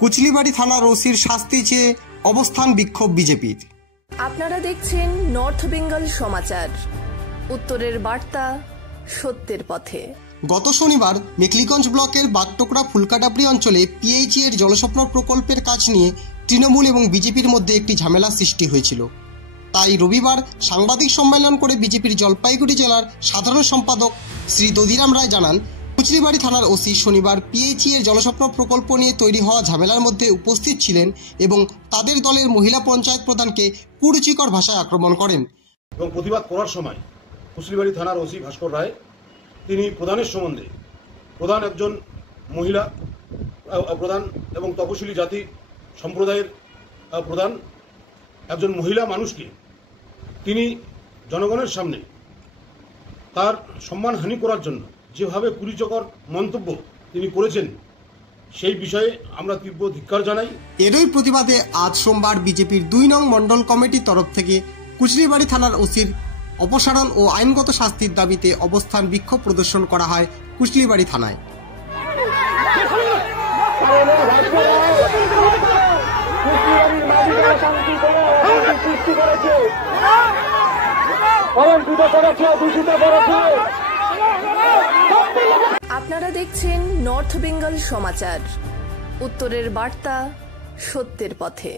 কুচলিবাড়ি থানার ওসির শাস্তি চেয়ে অবস্থান বিক্ষোভ বিজেপির। আপনারা দেখছেন নর্থ বেঙ্গল সমাচার, উত্তরের বার্তা, সত্যের পথে। গত শনিবার মেখলিগঞ্জ ব্লকের বাগটোকরা ফুলকাটাবড়ি অঞ্চলে পিএইচই এর জলস্বপ্ন প্রকল্পের কাজ নিয়ে তৃণমূল এবং বিজেপির মধ্যে একটি ঝামেলা সৃষ্টি হয়েছিল। তাই রবিবার সাংবাদিক সম্মেলন করে বিজেপির জলপাইগুড়ি জেলার সাধারণ সম্পাদক শ্রী দধিরাম রায় জানান, কুচলিবাড়ি থানার ওসি শনিবার পিএইচই এর জলস্বপ্ন প্রকল্প নিয়ে তৈরি হওয়া ঝামেলার মধ্যে উপস্থিত ছিলেন এবং তাদের দলের মহিলা পঞ্চায়েত প্রধানকে কুরুচিকর ভাষায় আক্রমণ করেন। এবং প্রতিবাদ করার সময় কুচলিবাড়ি থানার ওসি ভাস্কর রায় তিনি প্রধানের সম্বন্ধে, প্রধান একজন মহিলা প্রধান এবং তপশিলি জাতি সম্প্রদায়ের প্রধান একজন মহিলা মানুষকে তিনি জনগণের সামনে তার সম্মানহানি করার জন্য যেভাবে কুরুচিকর মন্তব্য তিনি করেছেন, সেই বিষয়ে আমরা তীব্র ধিক্কার জানাই। এরই প্রতিবাদে আজ সোমবার বিজেপির ২ নং মণ্ডল কমিটির তরফ থেকে কুচলিবাড়ি থানার ওসির অপসারণ ও আইনগত শাস্তির দাবিতে অবস্থান বিক্ষোভ প্রদর্শন করা হয় কুচলিবাড়ি থানায়। আপনারা দেখছেন নর্থ বেঙ্গল সমাচার, উত্তরের বার্তা, সত্যের পথে।